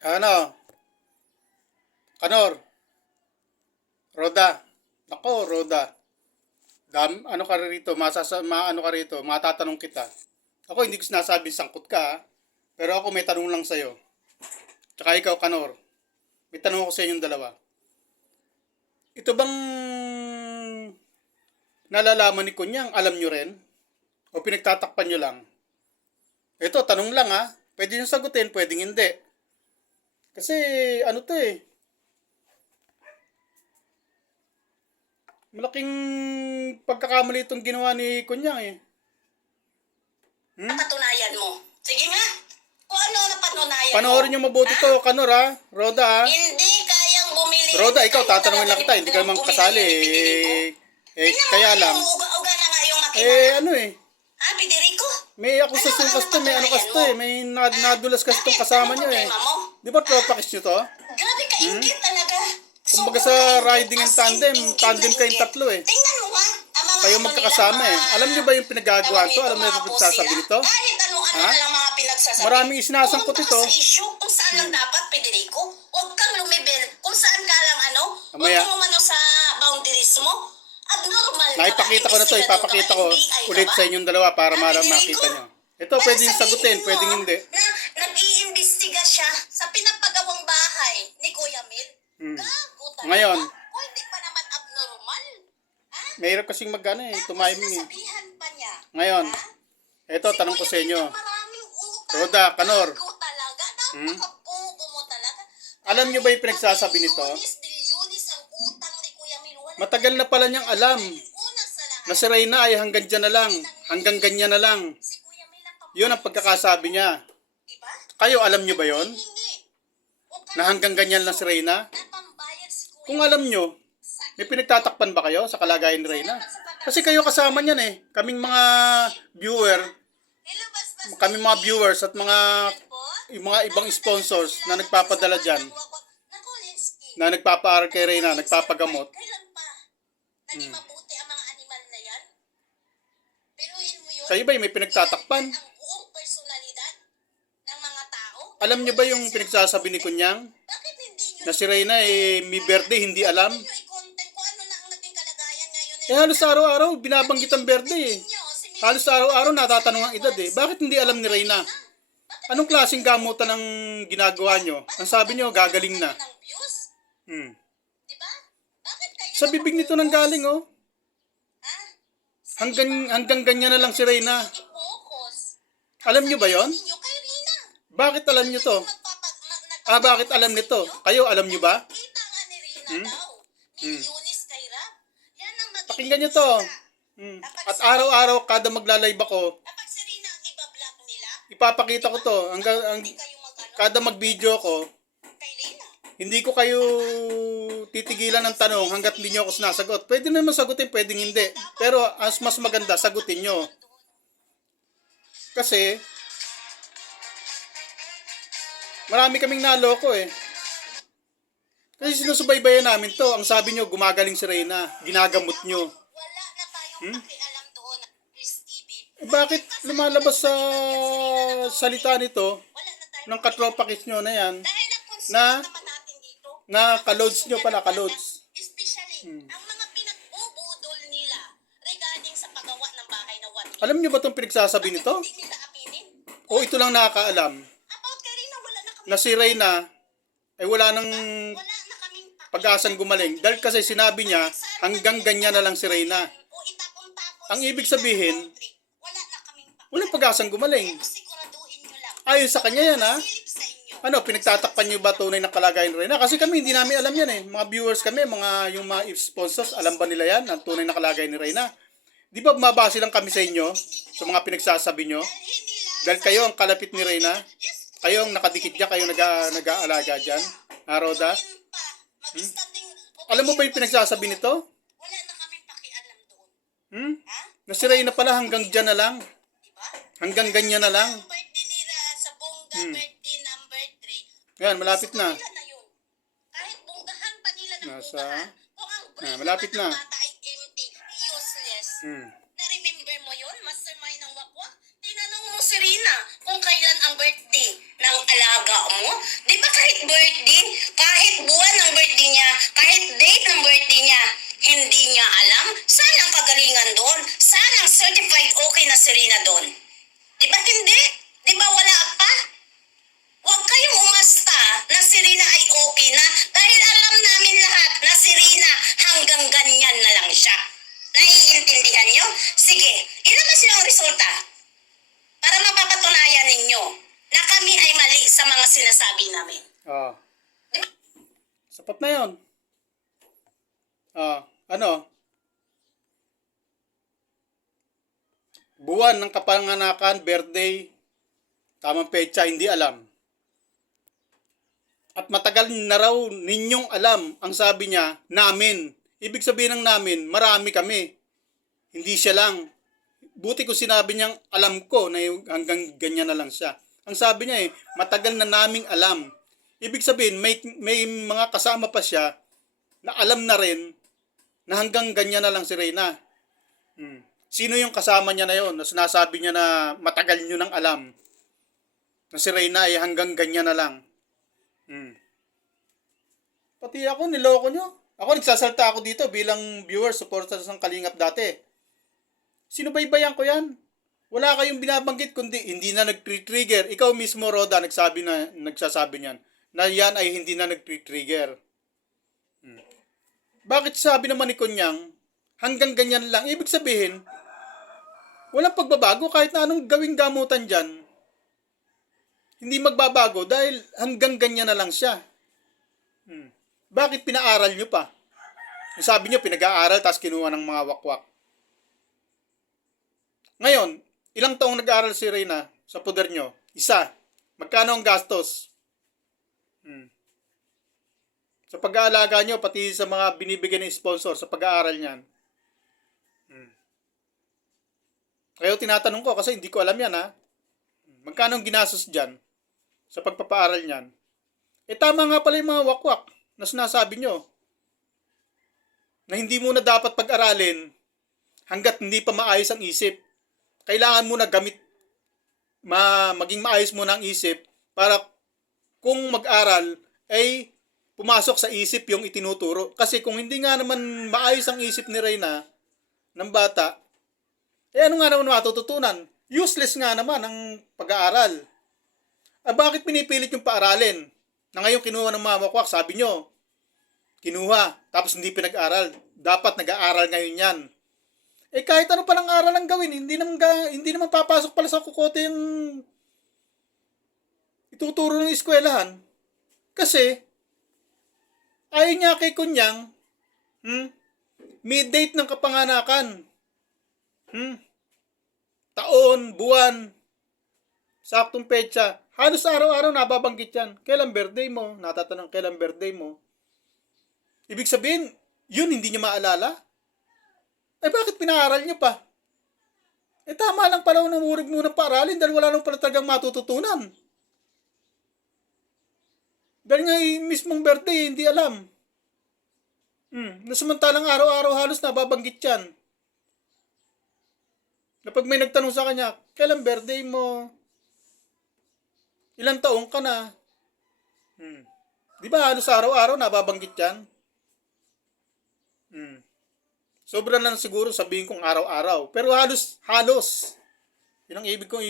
Ano, Kanor, Roda. Nako, Roda. Ano ka rito, ano ka rito, matatanong kita. Ako hindi ko sinasabi sangkot ka, ha? Pero ako may tanong lang sa'yo. Tsaka ikaw, Kanor. May tanong ako sa inyong dalawa. Ito bang nalalaman ni Kunyang, alam nyo rin? O pinagtatakpan nyo lang? Ito, tanong lang ha. Pwede nyo sagutin, pwedeng hindi. Kasi, ano to eh. Malaking pagkakamali itong ginawa ni Kunyang eh. Napatunayan mo. Sige nga. Kung ano napatunayan Panoorin nyo mabuti to, Kanor ha. Roda ha. Hindi kayang bumili. Roda, ikaw, tatanungin lang kita. Hindi ka naman kasali kaya lang. Uga na nga yung makina. Ano eh. Ha, Federico? May akusasyon kasi to, may ano kasi to eh. May nadulas kasi itong kasama nyo eh. Di ba tropa kiss nyo to? Grabe ka, ingit talaga. Kumbaga sa riding and tandem kayong tatlo eh. Tingnan mo nga. Kayo magkakasama eh. Alam nyo ba yung pinagagawa to? Alam nyo yung pinagsasabi nito? Kahit ano-ano na lang mga pinagsasabi. Maraming isinasangkot ito. Pumunta ka sa issue kung saan lang dapat, Federico. Huwag kang lumibel kung saan ka lang huwag kang umano sa boundaries mo. Abnormal ka. Nakipakita ko na to, ipapakita ko ulit sa inyong dalawa para makita nyo. Ito pwedeng sagutin, pwedeng hindi. Nag-iimbestiga siya sa pinapagawang bahay ni Kuya Mil. Gago talaga. Ngayon, O hindi pa naman abnormal. Ha? mahirap kasing mag-ano eh, tumiming eh. Sabihan pa niya. Ngayon, Ha? ito tanong ko sa inyo. Maraming utang. Roda, Kanor. Gago talaga. Napakapugo mo talaga. Alam nyo ba yung pinagsasabi nito? Bilyonis ang utang ni Kuya Mil. Wala Matagal na pala niyang alam una sa lahat. na si Reyna ay hanggang dyan na lang. Hanggang ganyan na lang. Si Kuya Mil ang Yun ang pagkakasabi niya. diba? Kayo, alam nyo ba yon? Hindi. Utang Na hanggang ganyan lang si Reyna? na pambayad si Kuya Kung alam nyo, may pinagtatakpan ba kayo sa kalagayan ni Reyna? Kasi kayo kasama niyan eh. Kaming mga viewer, kaming mga viewers at yung mga ibang sponsors na nagpapadala dyan, na nagpapaaral kay Reyna, nagpapagamot. Kailan pa? Naging mabuti ang mga animal na yan? Piruin mo yun? Kayo ba may pinagtatakpan? Ang buong personalidad ng mga tao? Alam nyo ba yung pinagsasabi ni Kunyang? Bakit hindi nyo Na si Reyna eh, may birthday, hindi alam? i-content kung ano na ang naging kalagayan ngayon? Eh halos araw-araw, binabanggit ang birthday eh. Halos araw-araw natatanong ang edad eh. Bakit hindi alam ni Reyna? Anong klaseng gamutan ang ginagawa nyo? Ang sabi nyo, gagaling na. Ng views? Diba? Bakit kayo Sa bibig nito nang galing oh. ha? Hanggang ganyan na lang si Reyna. I-focus. Alam nyo ba yon? Ninyo kay Rina. Bakit alam nyo to? Bakit alam nito? Kayo, alam nyo ba? Kita nga ni Rina daw. Milyones kay Rap. Yan ang magiging Pakinggan nyo to. At araw-araw, kada magla-live ako, kapag si Rina ang iba-vlog nila, ipapakita ko to. hindi kayo Kada mag-video ko, kay Rina. hindi ko kayo titigilan ng tanong hanggat hindi nyo ako sinasagot. Pwede naman sagutin, pwedeng hindi. Pero mas maganda, sagutin nyo. Kasi, marami kaming naloko eh. Kasi sinusubaybayan namin to. Ang sabi nyo, gumagaling si Reyna. Ginagamot nyo. Wala na tayong pakialam doon. Chris TV. Bakit lumalabas sa salita nito Wala na tayo. ng katropa kiss nyo na yan? Dahil na-consider Na- naman natin dito. Na kaloads nyo pala, kaloads. Especially, ang mga pinagbubudol nila regarding sa paggawa ng bahay na one. Alam nyo ba itong pinagsasabi nito? Hindi nila aminin. O ito lang nakakaalam About kay Rina, wala na kami. na si Reyna ay wala nang Wala na kaming pag-asang gumaling. Dahil kasi sinabi niya, hanggang ganyan na lang si Reyna. o itapon-tapon. Ang ibig sabihin, wala na kaming walang pag-asang gumaling. siguraduhin nyo lang. Ayon sa kanya yan ha. Silip sa inyo. Ano, pinagtatakpan nyo ba tunay na kalagayan ni Reyna? Kasi kami, hindi namin alam yan eh. Mga viewers kami, yung mga sponsors, alam ba nila yan, ang tunay na kalagayan ni Reyna? Di ba mabase lang kami sa inyo, sa mga pinagsasabi nyo? Hindi lang. Dahil kayo ang kalapit ni Reyna, kayo ang nakadikit dyan, kayo nag-aalaga dyan. Roda? Pa, mag-standing. Alam mo ba yung pinagsasabi nito? Wala na kaming pakialam doon. Ha? Na si Reyna pala hanggang dyan na lang. Diba? Hanggang ganyan na lang. Ang birthday nila sa Bongga birthday number 3. Yan, malapit na. Wala na yun. Kahit bonggahan pa nila ng Nasa- bonggahan. Kung ang brain malapit naman na. ng bata ay empty, useless. Na-remember mo yun, mastermind ng wakwak? Tinanong mo si Rina kung kailan ang birthday ng ng alaga mo? Di ba kahit birthday, kahit buwan ng birthday niya, kahit date ng birthday niya, hindi niya alam? Saan ang kagalingan doon? Saan ang certified okay na si Rina doon? Di ba hindi? Di ba wala pa? Huwag kayong umasta na si Rina ay okay na dahil alam namin lahat na si Rina hanggang ganyan na lang siya. Naiintindihan nyo? Sige, ilabas nyo ang resulta para mapapatunayan ninyo na kami ay mali sa mga sinasabi namin. Ah. Sapat na yun. Ano? Buwan ng kapanganakan, birthday, tamang petsa, hindi alam. At matagal na raw ninyong alam, ang sabi niya, namin. Ibig sabihin ng namin, marami kami. Hindi siya lang. Buti ko sinabi niyang alam ko na hanggang ganyan na lang siya. Ang sabi niya matagal na naming alam. Ibig sabihin, may mga kasama pa siya na alam na rin na hanggang ganyan na lang si Reyna. Sino yung kasama niya na yon na sinasabi niya na matagal nyo nang alam na si Reyna ay hanggang ganyan na lang? Pati ako, niloko nyo. Ako, nagsasalta ako dito bilang viewer, supporter ng Kalingap dati. Sinubaybayan ko yan. Wala kayong binabanggit kundi hindi na nag-trigger. Ikaw mismo, Roda, nagsasabi niyan na yan ay hindi na nag-trigger. Bakit sabi naman ni Kunyang hanggang ganyan lang? Ibig sabihin, walang pagbabago kahit na anong gawing gamutan dyan. Hindi magbabago dahil hanggang ganyan na lang siya. Bakit pinaaral nyo pa? Sabi nyo, pinag-aaral tapos kinuha ng mga wakwak. Ngayon, ilang taong nag-aaral si Reyna sa poder nyo? Isa. Magkano ang gastos? Sa pag-aalaga nyo, pati sa mga binibigyan ng sponsor sa pag-aaral niyan. Kaya tinatanong ko kasi hindi ko alam yan ha. Magkano ang ginastos dyan sa pagpapaaral niyan? Tama nga pala yung mga wakwak na sinasabi nyo na hindi mo na dapat pag-aralin hanggat hindi pa maayos ang isip. Kailangan mo na maging maayos mo na ang isip para kung mag-aral ay pumasok sa isip yung itinuturo. Kasi kung hindi nga naman maayos ang isip ni Reyna ng bata, ano nga naman matututunan? Useless nga naman ang pag-aaral. Bakit pinipilit yung paaralin? Na ngayon kinuha ng mga wakwak, sabi nyo, kinuha, tapos hindi pinag-aral. Dapat nag-aaral ngayon yan. Kahit ano palang aral ang gawin, hindi naman papasok pala sa kukote yung ituturo ng eskwelahan. Kasi, ayaw niya kay Kunyang, may date ng kapanganakan. Taon, buwan, saktong petsa. Halos araw-araw nababanggit yan. Kailan birthday mo? Natatanong kailan birthday mo? Ibig sabihin, yun hindi niya maalala? Bakit pinaaral niyo pa? Tama lang pala nang murig muna paaralin dahil wala nang pala talagang matututunan. Dahil nga mismong birthday, hindi alam. Nasamantalang araw-araw halos nababanggit yan. Na pag may nagtanong sa kanya, kailan birthday mo? Ilang taong ka na? Di ba halos araw-araw nababanggit yan? Sobra na siguro sabihin kong araw-araw. Pero halos. Yun ang ibig kong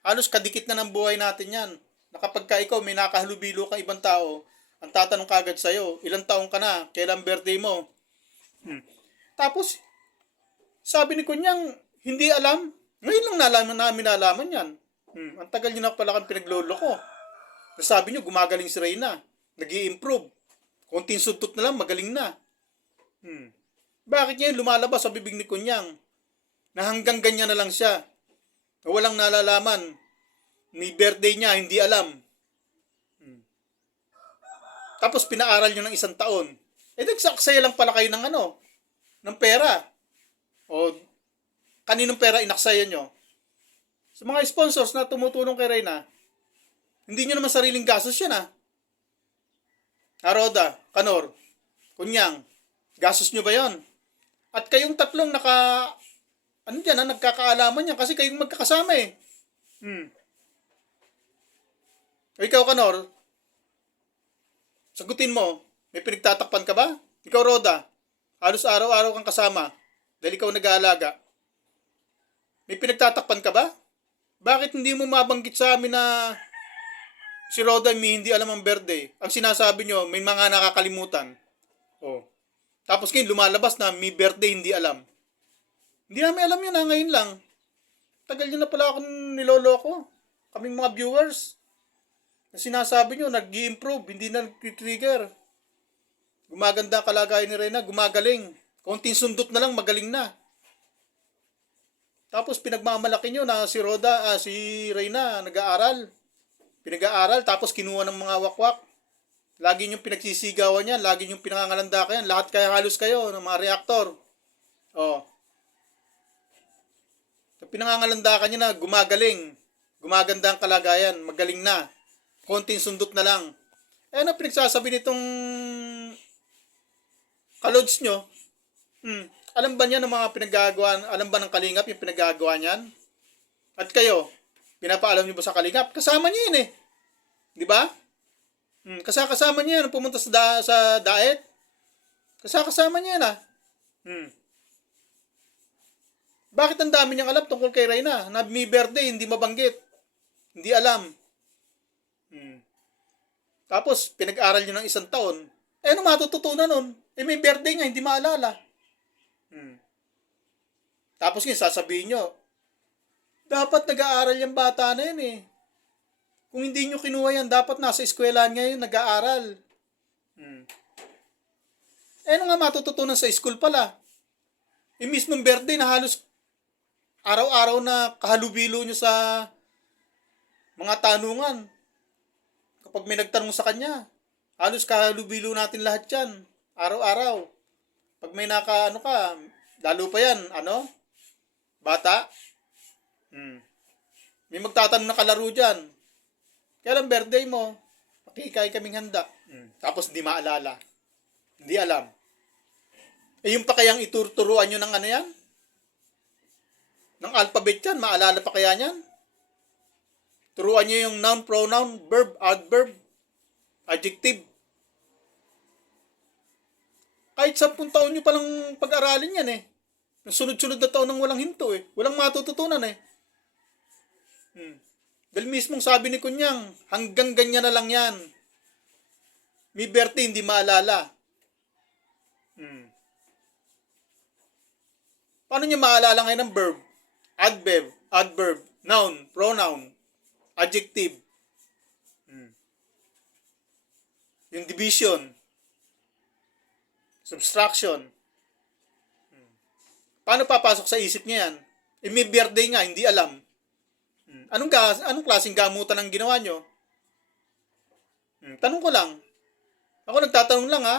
halos kadikit na ng buhay natin yan. Na kapag ka ikaw may nakahalubilo kang ibang tao, ang tatanong kagad sa'yo, ilang taong ka na? Kailan birthday mo? Tapos, sabi ni Kunyang, hindi alam. Ngayon lang nalaman yan. Ang tagal nyo na pala kang pinaglolo ko. Sabi nyo, gumagaling si Reyna. Nag-i-improve. Konting suntot na lang, magaling na. Bakit niya lumalabas sa bibig ni Kunyang? Na hanggang ganyan na lang siya. Na walang nalalaman. May birthday niya, hindi alam. Tapos pinaaral nyo ng isang taon. Nagsaksaya lang pala kayo ng pera. O, kaninong pera inaksaya nyo? Sa mga sponsors na tumutulong kay Reyna, hindi nyo naman sariling gastos yan Roda, Kanor, Kunyang, gastos nyo ba yon? At kayong tatlong nagkakaalaman yan kasi kayong magkakasama O ikaw, Kanor, sagutin mo, may pinagtatakpan ka ba? Ikaw, Roda, halos araw-araw kang kasama dahil ikaw nag-aalaga. May pinagtatakpan ka ba? Bakit hindi mo mabanggit sa amin na si Roda may hindi alam ang birthday? Ang sinasabi nyo, may mga nakakalimutan. Oh. Tapos ngayon lumalabas na may birthday hindi alam. Hindi namin alam yun ha, ngayon lang. Tagal nyo na pala akong niloloko. Kaming mga viewers. Na sinasabi nyo, nag-i-improve, hindi na nag-trigger. Gumaganda ang kalagayan ni Reyna, gumagaling. Konting sundot na lang, magaling na. Tapos pinagmamalaki nyo na si si Reyna, nag-aaral. Pinag-aaral, tapos kinuha ng mga wakwak. Lagi nyo pinagsisigawan yan, lagi nyo pinangangalanda yan. Lahat kaya halos kayo, ng mga reaktor. Oh. Pinangangalanda ka nyo na gumagaling. Gumaganda ang kalagayan, magaling na. Konting sundot na lang. Eh ano pinagsasabi nitong kalods nyo? Alam ba niya ng mga pinaggagawa, alam ba ng Kalingap yung pinaggagawa niyan? At kayo, pinapaalam niyo ba sa Kalingap? Kasama niyo yun eh. Di ba? Kasama niya yan pumunta sa diet. Kasama niya yan ah. Bakit ang dami niyang alam tungkol kay Reyna? Na may birthday, hindi mabanggit. Hindi alam. Tapos, pinag-aral niyo ng 1 taon. Eh, ano matututunan nun? Eh, may birthday nga, hindi maalala. Tapos ngayon, sasabihin nyo, dapat nag-aaral yung bata na yan eh. Kung hindi nyo kinuha yan, dapat nasa eskwelahan ngayon, nag-aaral. Eh, ano nga matututunan sa school pala? Yung mismong birthday na halos araw-araw na kahalubilo nyo sa mga tanungan. Kapag may nagtanong sa kanya, halos kahalubilo natin lahat yan. Araw-araw. Pag may lalo pa yan, bata. May magtatanong na kalaro dyan. Kailan birthday mo? Pakikay kaming handa. Tapos hindi maalala. Hindi alam. Eh yung pa kayang ituturuan nyo ng yan? Ng alphabet yan, maalala pa kaya yan? Turuan nyo yung noun, pronoun, verb, adverb, adjective. Kahit 10 taon nyo palang pag-aralin yan eh. Sunod-sunod na taon nang walang hinto eh. Walang matututunan eh. Dahil mismong sabi ni Kunyang, hanggang ganyan na lang yan. May birthday, hindi maalala. Paano niya maalala ngayon ng verb? Adverb, noun, pronoun, adjective. Yung division, subtraction. Paano papasok sa isip niya yan? Eh, may birthday nga, hindi alam. Anong klaseng gamutan ang ginawa nyo? Tanong ko lang. Ako nagtatanong lang ha.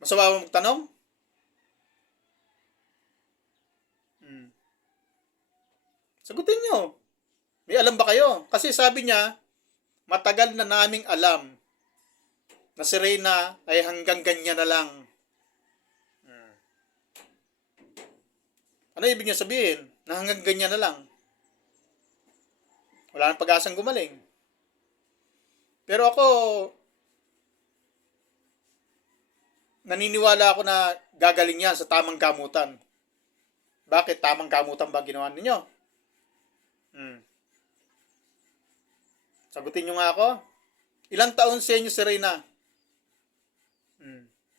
Masama ba magtanong? Sagutin nyo. May alam ba kayo? Kasi sabi niya, matagal na naming alam na si Reyna ay hanggang ganyan na lang. Ano ibig niya sabihin? Na hanggang ganyan na lang. Wala nang pag-asang gumaling. Pero ako, naniniwala ako na gagaling yan sa tamang gamutan. Bakit tamang gamutan ba ginawa ninyo? Sagutin nyo nga ako. Ilang taon sa inyo si Reyna?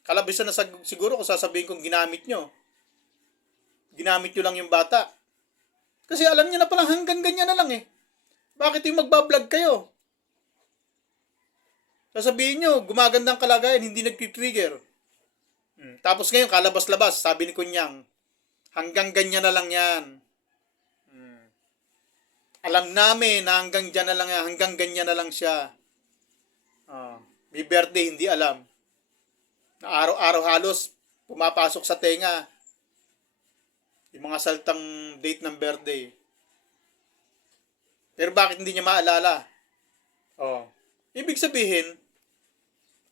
Kalabisan na siguro kung sasabihin kong ginamit nyo. Ginamit nyo lang yung bata. Kasi alam nyo na palang hanggang ganyan na lang eh. Bakit yung magbablog kayo? Sasabihin nyo, gumagandang kalagayan, hindi nag-trigger. Tapos ngayon, kalabas-labas, sabi ni Kunyang, hanggang ganyan na lang yan. Alam namin na hanggang dyan na lang yan, hanggang ganyan na lang siya. May birthday, hindi alam. Na araw-araw halos, pumapasok sa tenga. Yung mga saltang date ng birthday. Pero bakit hindi niya maalala? Ibig sabihin,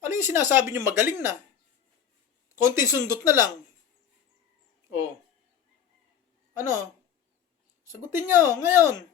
ano yung sinasabi niyo magaling na? Konting sundot na lang. Ano? Sagutin niyo ngayon.